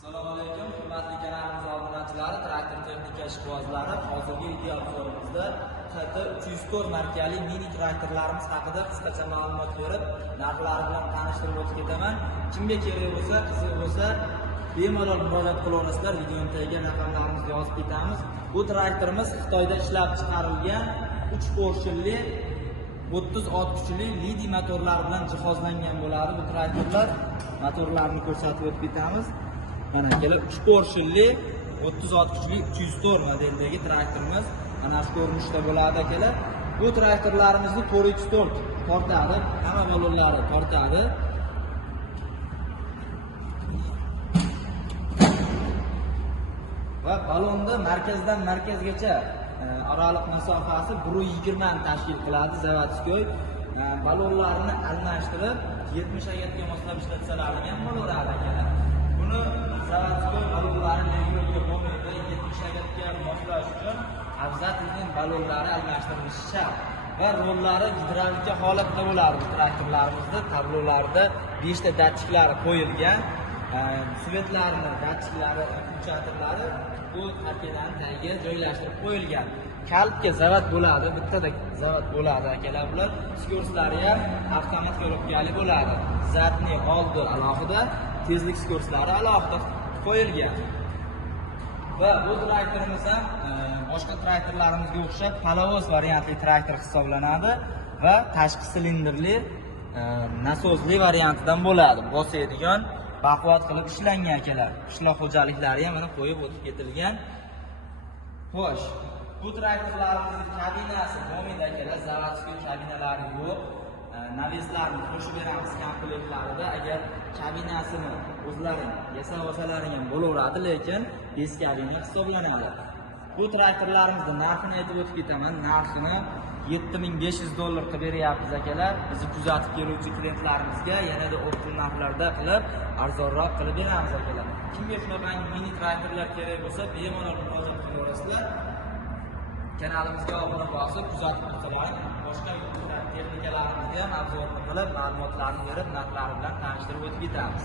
Assalomu alaykum, hurmatli kanalimiz obunachilari, traktor texnika ishqibozlari. Hozirgi video obzorimizda TT304 markali mini traktorlarimiz haqida qisqacha ma'lumot berib, narxlari bilan tanishtirib o'tib ketaman. Kimga kerak bo'lsa, qiziq bo'lsa, bemalol murojaat qilaverasizlar. Videoning tagiga raqamlarimizni yozib ketamiz. Bu traktorimiz Xitoyda ishlab chiqarilgan 3 porshilli 30 ot kuchli lidi motorlar bilan jihozlangan bo'ladi. Bu traktorlar motorlarini ko'rsatib o'tib ketamiz. Mana kelar 3 porshilli 30 ot kuchli 304 modeldagi traktorimiz mana shu ko'rinishda bo'ladi akalar. Bu traktorlarimizni 4x4 tortadi, hamma balonlari tortadi. Va balonda markazdan markazgacha oraliq masofasi 120 ni tashkil qiladi. Zavodskoy balonlarni almashtirib 70 ga moslab ishlatsalar ham bo'laveradi akalar. Buni zavodskoy balonlarini yo'lga bo'lmaydi, 70 ga moslash uchun avzatilning balonlari almashtirilishi shart. Va rollari gidravlika holatda bo'ladi. Bu traktorlarimizda tablolarda 5 ta datchiklari qo'yilgan. Svetlarni datchiklari, kumchatirlari bu tarkadan tagiga joylashtirib qo'yilgan. Kalbga zavod bo'ladi, bittada zavod bo'ladi akalar. Bular skorslari ham avtomat ko'rikali bo'ladi. Zatni oldi alohida, tezlik skorslari alohida qo'yilgan. Va bu traktorimiz ham boshqa traktorlarimizga o'xshab palovoz variantli traktor hisoblanadi va tashqi silindrli nasosli variantidan bo'ladi. Bosadigan, baquvvat qilib ishlangan akalar. Qishloq xo'jaliklari ham mana qo'yib o'tib ketilgan. Xo'sh, bu traktorlarimizning kabinasi mo'min akalar, zavodskiy kabinalari yo'q. Naveslarni qo'shib beramiz komplektlarida. Agar kabinasini o'zlaring yasab olsalaring ham bo'laveradi, lekin bez kabina hisoblanadi. Bu traktorlarimizning narxini aytib o'tib ketaman. Narxini $7500 qilib beryapmiz akalar. Bizni kuzatib keluvchi klientlarimizga yanada o'rta narxlarda qilib, arzonroq qilib beramiz akalar. Kimga shunaqa mini traktorlar kerak bo'lsa, bemalol murojaat qilaverasizlar. Kanalimizga obuna bo'lib, kuzatib tursalar, boshqa texnikalarimizga ham obzorni qilib, ma'lumotlarni berib, narxlari bilan tanishtirib o'tib ketamiz.